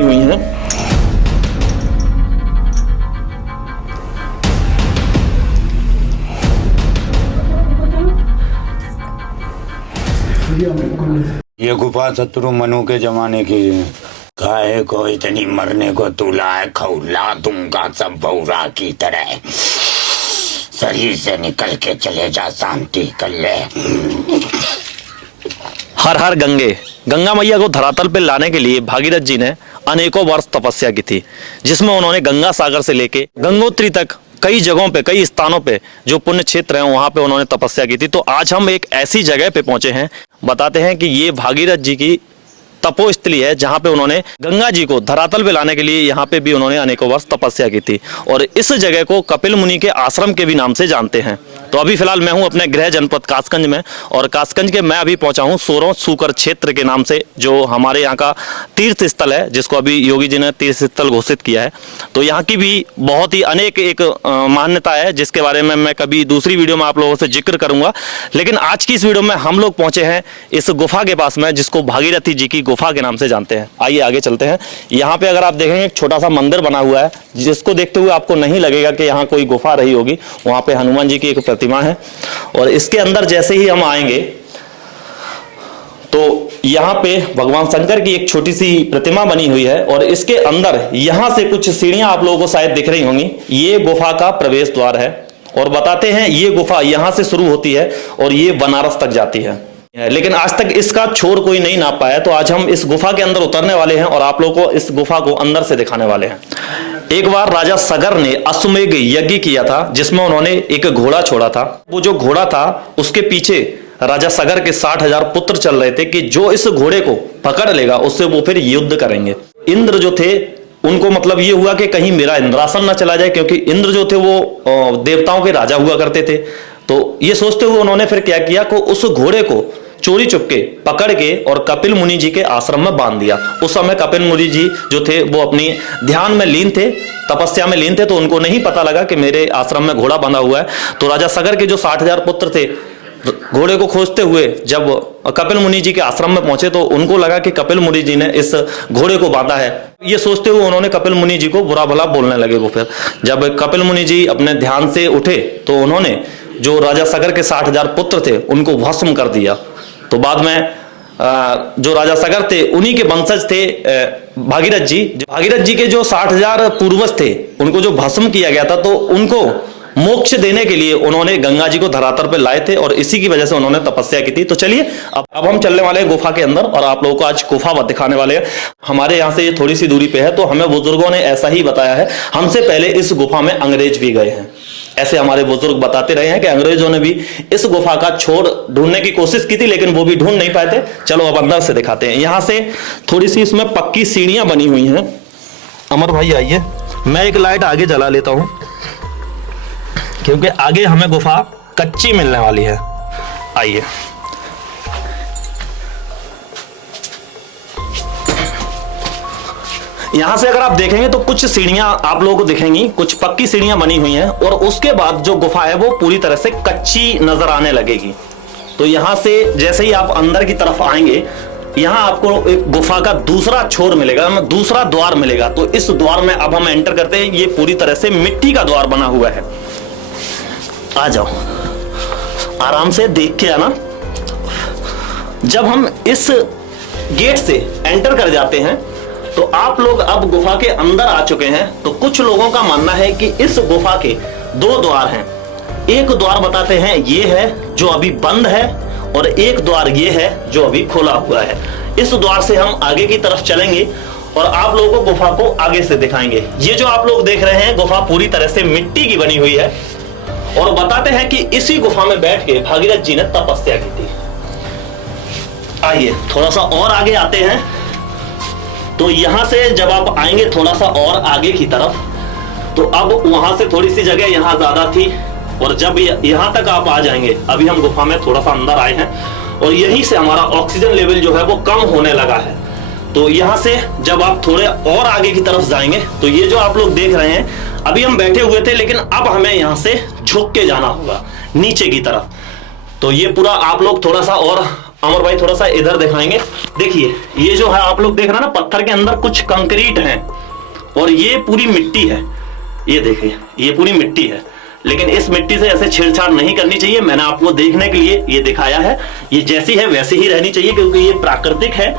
हुई हैं। ये गुफा शत्रु मनु के जमाने की है। काहे को इतनी मरने को तुला है, खौला दूंगा सब बौरा की तरह। शरीर से निकल के चले जा, शांति कर ले। हर हर गंगे। गंगा मैया को धरातल पर लाने के लिए भागीरथ जी ने अनेकों वर्ष तपस्या की थी, जिसमें उन्होंने गंगा सागर से लेके गंगोत्री तक कई जगहों पे, कई स्थानों पे जो पुण्य क्षेत्र हैं वहां पे उन्होंने तपस्या की थी। तो आज हम एक ऐसी जगह पे पहुंचे हैं, बताते हैं कि ये भागीरथ जी की तपोस्थली है, जहां पे उन्होंने गंगा जी को धरातल पे लाने के लिए यहाँ पे भी उन्होंने अनेकों वर्ष तपस्या की थी। और इस जगह को कपिल मुनि के आश्रम के भी नाम से जानते हैं। तो अभी फिलहाल मैं हूं अपने गृह जनपद कासगंज में, और कासगंज के मैं अभी पहुंचा हूं सोरों सूकर क्षेत्र के नाम से, जो हमारे यहाँ का तीर्थ स्थल है, जिसको अभी योगी जी ने तीर्थ स्थल घोषित किया है। तो यहाँ की भी बहुत ही अनेक एक मान्यता है, जिसके बारे में मैं कभी दूसरी वीडियो में आप लोगों से जिक्र करूंगा। लेकिन आज की इस वीडियो में हम लोग पहुंचे हैं इस गुफा के पास में, जिसको भागीरथी जी की गुफा के नाम से जानते हैं। आइए आगे चलते हैं। यहाँ पे अगर आप देखेंगे एक छोटा सा मंदिर बना हुआ है, जिसको देखते हुए आपको नहीं लगेगा कि यहाँ कोई गुफा रही होगी। वहां पे हनुमान जी की एक प्रतिमा है, और इसके अंदर जैसे ही हम आएंगे तो यहाँ पे भगवान शंकर की एक छोटी सी प्रतिमा बनी हुई है, और इसके अंदर यहाँ से कुछ सीढ़ियां आप लोगों को शायद दिख रही होंगी। ये गुफा का प्रवेश द्वार है, और बताते हैं ये गुफा यहाँ से शुरू होती है और ये बनारस तक जाती है। लेकिन आज तक इसका छोर कोई नहीं नाप पाया। तो आज हम इस गुफा के अंदर उतरने वाले हैं और आप लोगों को इस गुफा को अंदर से दिखाने वाले हैं। एक बार राजा सगर ने अश्वमेध यज्ञ किया था, जिसमें उन्होंने एक घोड़ा छोड़ा था। वो जो घोड़ा था उसके पीछे राजा सगर के 60,000 पुत्र चल रहे थे कि जो इस घोड़े को पकड़ लेगा उससे वो फिर युद्ध करेंगे। इंद्र जो थे उनको मतलब ये हुआ कि कहीं मेरा इंद्रासन न चला जाए, क्योंकि इंद्र जो थे वो देवताओं के राजा हुआ करते थे। तो ये सोचते हुए उन्होंने फिर क्या किया कि उस घोड़े को चोरी चुपके पकड़ के और कपिल मुनि जी के आश्रम में बांध दिया। उस समय कपिल मुनि जी जो थे वो अपनी ध्यान में लीन थे, तपस्या में लीन थे, तो उनको नहीं पता लगा कि मेरे आश्रम में घोड़ा बंधा हुआ है। तो राजा सगर के जो 60,000 पुत्र थे, घोड़े को खोजते हुए जब कपिल मुनि जी के आश्रम में पहुंचे तो उनको लगा कि कपिल मुनि जी ने इस घोड़े को बांधा है। ये सोचते हुए उन्होंने कपिल मुनि जी को बुरा भला बोलने लगे। वो फिर जब कपिल मुनि जी अपने ध्यान से उठे तो उन्होंने जो राजा सगर के 60,000 पुत्र थे उनको भस्म कर दिया। तो बाद में जो राजा सगर थे उन्हीं के वंशज थे भागीरथ जी। भागीरथ जी के जो 60,000 पूर्वज थे उनको जो भस्म किया गया था, तो उनको मोक्ष देने के लिए उन्होंने गंगा जी को धरातल पे लाए थे, और इसी की वजह से उन्होंने तपस्या की थी। तो चलिए अब हम चलने वाले हैं गुफा के अंदर, और आप लोगों को आज गुफा दिखाने वाले हैं। हमारे यहाँ से ये थोड़ी सी दूरी पे है, तो हमें बुजुर्गों ने ऐसा ही बताया है। हमसे पहले इस गुफा में अंग्रेज भी गए हैं, ऐसे हमारे बुजुर्ग बताते रहे हैं कि अंग्रेजों ने भी इस गुफा का छोर ढूंढने की कोशिश की थी, लेकिन वो भी ढूंढ नहीं पाए थे। चलो अब अंदर से दिखाते हैं। यहाँ से थोड़ी सी इसमें पक्की सीढ़ियां बनी हुई हैं। अमर भाई आइए, मैं एक लाइट आगे जला लेता हूं, क्योंकि आगे हमें गुफा कच्ची मिलने वाली है। आइए, यहां से अगर आप देखेंगे तो कुछ सीढ़ियां आप लोगों को दिखेंगी, कुछ पक्की सीढ़ियां बनी हुई हैं, और उसके बाद जो गुफा है वो पूरी तरह से कच्ची नजर आने लगेगी। तो यहां से जैसे ही आप अंदर की तरफ आएंगे, यहां आपको एक गुफा का दूसरा छोर मिलेगा, दूसरा द्वार मिलेगा। तो इस द्वार में अब हम एंटर करते हैं। ये पूरी तरह से मिट्टी का द्वार बना हुआ है। आ जाओ, आराम से देख के आना। जब हम इस गेट से एंटर कर जाते हैं तो आप लोग अब गुफा के अंदर आ चुके हैं। तो कुछ लोगों का मानना है कि इस गुफा के 2 द्वार हैं। एक द्वार बताते हैं ये है जो अभी बंद है, और एक द्वार ये है जो अभी खुला हुआ है। इस द्वार से हम आगे की तरफ चलेंगे और आप लोगों को गुफा को आगे से दिखाएंगे। ये जो आप लोग देख रहे हैं गुफा पूरी तरह से मिट्टी की बनी हुई है, और बताते हैं कि इसी गुफा में बैठ के भागीरथ जी ने तपस्या की थी। आइए थोड़ा सा और आगे आते हैं। तो यहां से जब आप आएंगे थोड़ा सा और आगे की तरफ, तो अब वहां से थोड़ी सी जगह यहां ज्यादा थी, और जब यहां तक आप आ जाएंगे, अभी हम गुफा में थोड़ा सा अंदर आए हैं, और यहीं से हमारा ऑक्सीजन लेवल जो है वो कम होने लगा है। तो यहां से जब आप थोड़े और आगे की तरफ जाएंगे तो ये जो आप लोग देख रहे हैं, अभी हम बैठे हुए थे, लेकिन अब हमें यहां से झुक के जाना होगा नीचे की तरफ। तो ये पूरा आप लोग थोड़ा सा और अमर भाई थोड़ा सा इधर दिखाएंगे। देखिए ये जो है आप लोग देख रहे हैं ना, पत्थर के अंदर कुछ कंक्रीट है और ये पूरी मिट्टी है। ये देखिए ये पूरी मिट्टी है, लेकिन इस मिट्टी से ऐसे छेड़छाड़ नहीं करनी चाहिए। मैंने आपको देखने के लिए ये दिखाया है, ये जैसी है वैसी ही रहनी चाहिए क्योंकि ये प्राकृतिक है।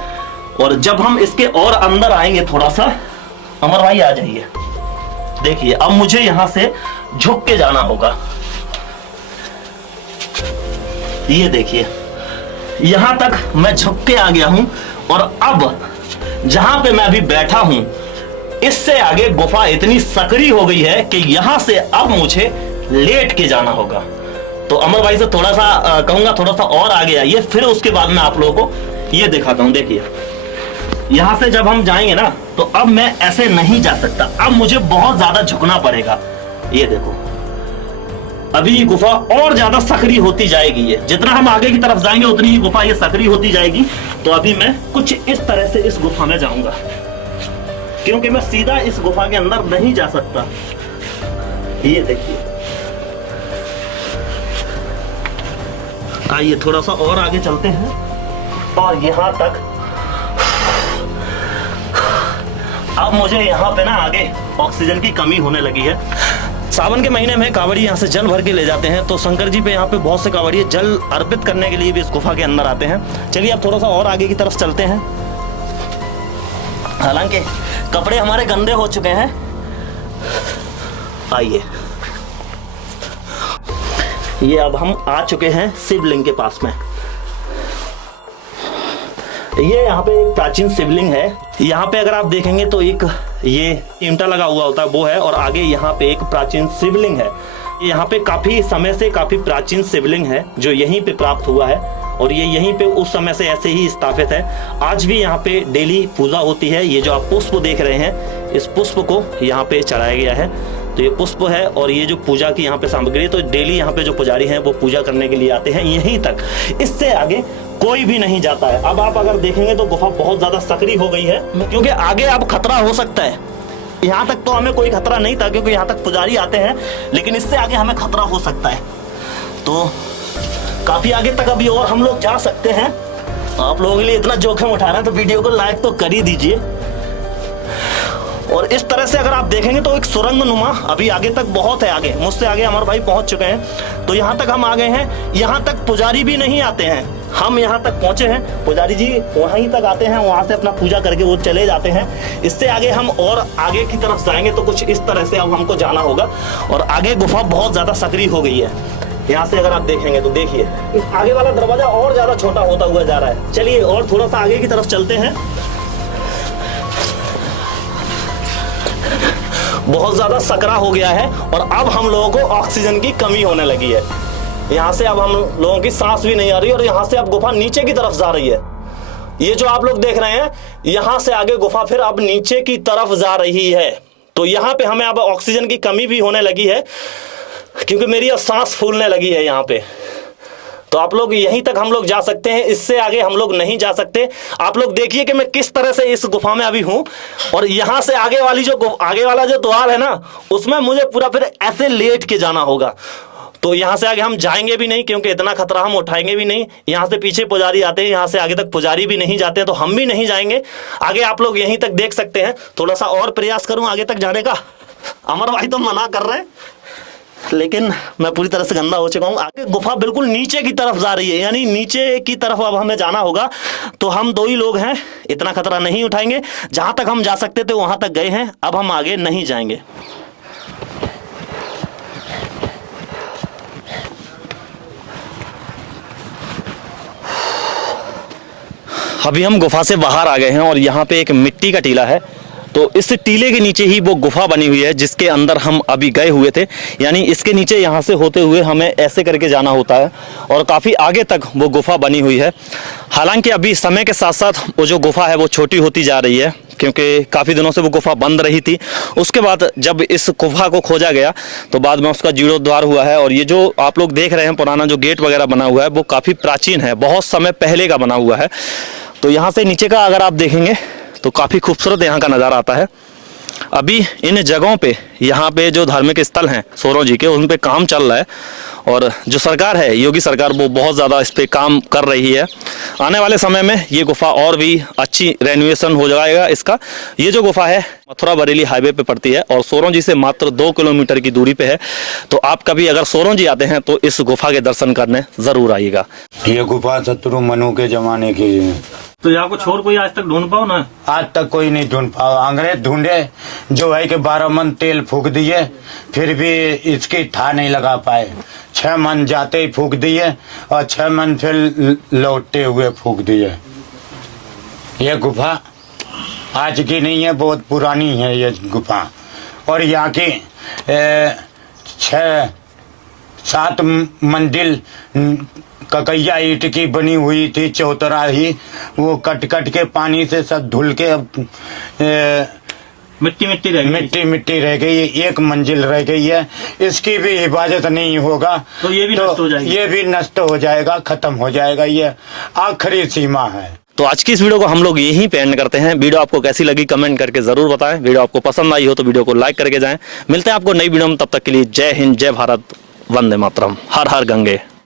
और जब हम इसके और अंदर आएंगे थोड़ा सा, अमर भाई आ जाइए। देखिए अब मुझे यहां से झुक के जाना होगा। ये देखिए यहां तक मैं झुक के आ गया हूं और अब जहां पे मैं अभी बैठा हूं इससे आगे गुफा इतनी सकड़ी हो गई है कि यहां से अब मुझे लेट के जाना होगा। तो अमर भाई से थोड़ा सा कहूंगा थोड़ा सा और आगे आइए, फिर उसके बाद मैं आप लोगों को ये दिखाता हूं। देखिए यहां से जब हम जाएंगे ना तो अब मैं ऐसे नहीं जा सकता, अब मुझे बहुत ज्यादा झुकना पड़ेगा। ये देखो अभी ये गुफा और ज्यादा सकड़ी होती जाएगी। ये जितना हम आगे की तरफ जाएंगे उतनी ही गुफा ये सकड़ी होती जाएगी। तो अभी मैं कुछ इस तरह से इस गुफा में जाऊंगा क्योंकि मैं सीधा इस गुफा के अंदर नहीं जा सकता। ये देखिए आइए थोड़ा सा और आगे चलते हैं और यहां तक अब मुझे यहाँ पे ना आगे ऑक्सीजन की कमी होने लगी है। सावन के महीने में कांवड़ी यहाँ से जल भर के ले जाते हैं, तो शंकर जी पे यहाँ पे बहुत से कांवड़िए जल अर्पित करने के लिए भी इस गुफा के अंदर आते हैं। चलिए अब थोड़ा सा और आगे की तरफ चलते हैं। हालांकि कपड़े हमारे गंदे हो चुके हैं। आइए ये अब हम आ चुके हैं शिवलिंग के पास में। ये यहाँ पे एक प्राचीन शिवलिंग है। यहाँ पे अगर आप देखेंगे तो एक ये चिमटा लगा हुआ होता है वो है, और आगे यहाँ पे एक प्राचीन शिवलिंग है। यहाँ पे काफी समय से काफी प्राचीन शिवलिंग है जो यहीं पे प्राप्त हुआ है और ये यहीं पे उस समय से ऐसे ही स्थापित है। आज भी यहाँ पे डेली पूजा होती है। ये जो आप पुष्प देख रहे हैं इस पुष्प को यहाँ पे चढ़ाया गया है, तो ये पुष्प है और ये जो पूजा की यहाँ पे सामग्री है। तो डेली यहाँ पे जो पुजारी हैं वो पूजा करने के लिए आते हैं यहीं तक, इससे आगे कोई भी नहीं जाता है। अब आप अगर देखेंगे तो गुफा बहुत ज्यादा सकड़ी हो गई है क्योंकि आगे अब खतरा हो सकता है। यहाँ तक तो हमें कोई खतरा नहीं था क्योंकि यहाँ तक पुजारी आते हैं, लेकिन इससे आगे हमें खतरा हो सकता है। तो काफी आगे तक अभी और हम लोग जा सकते हैं। आप लोगों के लिए इतना जोखिम उठा रहे हैं तो वीडियो को लाइक तो कर ही दीजिए। और इस तरह से अगर आप देखेंगे तो एक सुरंग नुमा अभी आगे तक बहुत है। आगे मुझसे आगे हमारे भाई पहुंच चुके हैं, तो यहाँ तक हम आ गए हैं। यहाँ तक पुजारी भी नहीं आते हैं, हम यहाँ तक पहुंचे हैं। पुजारी जी वहीं तक आते हैं, वहां से अपना पूजा करके वो चले जाते हैं। इससे आगे हम और आगे की तरफ जाएंगे तो कुछ इस तरह से अब हमको जाना होगा। और आगे गुफा बहुत ज्यादा सकड़ी हो गई है। यहाँ से अगर आप देखेंगे तो देखिए आगे वाला दरवाजा और ज्यादा छोटा होता हुआ जा रहा है। चलिए और थोड़ा सा आगे की तरफ चलते हैं। बहुत ज्यादा सकरा हो गया है और अब हम लोगों को ऑक्सीजन की कमी होने लगी है। यहाँ से अब हम लोगों की सांस भी नहीं आ रही और यहाँ से अब गुफा नीचे की तरफ जा रही है। ये जो आप लोग देख रहे हैं यहाँ से आगे गुफा फिर अब नीचे की तरफ जा रही है। तो यहाँ पे हमें अब ऑक्सीजन की कमी भी होने लगी है क्योंकि मेरी अब सांस फूलने लगी है यहाँ पे। तो आप लोग यहीं तक हम लोग जा सकते हैं, इससे आगे हम लोग नहीं जा सकते। आप लोग देखिए कि मैं किस तरह से इस गुफा में अभी हूं और यहाँ से आगे वाली जो आगे वाला जो द्वार है ना उसमें मुझे पूरा फिर ऐसे लेट के जाना होगा। तो यहाँ से आगे हम जाएंगे भी नहीं क्योंकि इतना खतरा हम उठाएंगे भी नहीं। यहाँ से पीछे पुजारी आते हैं, यहाँ से आगे तक पुजारी भी नहीं जाते हैं, तो हम भी नहीं जाएंगे आगे। आप लोग यहीं तक देख सकते हैं। थोड़ा सा और प्रयास करूं आगे तक जाने का। अमर भाई तो मना कर रहे हैं लेकिन मैं पूरी तरह से गंदा हो चुका हूँ। आगे गुफा बिल्कुल नीचे की तरफ जा रही है, यानी नीचे की तरफ अब हमें जाना होगा। तो हम दो ही लोग हैं, इतना खतरा नहीं उठाएंगे। जहां तक हम जा सकते थे वहां तक गए हैं, अब हम आगे नहीं जाएंगे। अभी हम गुफा से बाहर आ गए हैं और यहाँ पे एक मिट्टी का टीला है। तो इस टीले के नीचे ही वो गुफा बनी हुई है जिसके अंदर हम अभी गए हुए थे। यानी इसके नीचे यहाँ से होते हुए हमें ऐसे करके जाना होता है और काफ़ी आगे तक वो गुफा बनी हुई है। हालांकि अभी समय के साथ साथ वो जो गुफा है वो छोटी होती जा रही है क्योंकि काफ़ी दिनों से वो गुफा बंद रही थी। उसके बाद जब इस गुफा को खोजा गया तो बाद में उसका जीर्णोद्धार हुआ है। और ये जो आप लोग देख रहे हैं पुराना जो गेट वगैरह बना हुआ है वो काफ़ी प्राचीन है, बहुत समय पहले का बना हुआ है। तो यहाँ से नीचे का अगर आप देखेंगे तो काफ़ी खूबसूरत यहाँ का नज़ारा आता है। अभी इन जगहों पे यहाँ पे जो धार्मिक स्थल हैं सोरों जी के, उन पे काम चल रहा है और जो सरकार है, योगी सरकार, वो बहुत ज़्यादा इस पे काम कर रही है। आने वाले समय में ये गुफा और भी अच्छी रेनोवेशन हो जाएगा इसका। ये जो गुफा है मथुरा बरेली हाईवे पे पड़ती है और सोरोंजी से मात्र 2 किलोमीटर की दूरी पे है। तो आप कभी अगर सोरोंजी आते हैं तो इस गुफा के दर्शन करने ज़रूर आइएगा। ये गुफा शत्रु मनु के जमाने की है। तो यहाँ को छोड़ कोई आज तक ढूंढ पाओ ना? आज तक कोई नहीं ढूंढ पाओ। अंग्रेज ढूंढे, जो है कि 12 मन तेल फूक दिए, फिर भी इसकी ठा नहीं लगा पाए। 6 मन जाते ही फूक दिए और 6 मन फिर लौटते हुए फूक दिए। ये गुफा आज की नहीं है, बहुत पुरानी है ये गुफा। और यहाँ की 6-7 मंजिल ककैया ईंट की बनी हुई थी, चौतराही, वो कट कट के पानी से सब धुल के अब मिट्टी रह गई। एक मंजिल रह गई है, इसकी भी हिफाजत नहीं होगा तो ये भी नष्ट हो जाएगी। ये भी नष्ट हो जाएगा, खत्म हो जाएगा। ये आखिरी सीमा है। तो आज की इस वीडियो को हम लोग यहीं पे एंड करते हैं। वीडियो आपको कैसी लगी कमेंट करके जरूर बताएं। वीडियो आपको पसंद आई हो तो वीडियो को लाइक करके जाएं। मिलते हैं आपको नई वीडियो में, तब तक के लिए जय हिंद, जय भारत, वंदे मातरम, हर हर गंगे।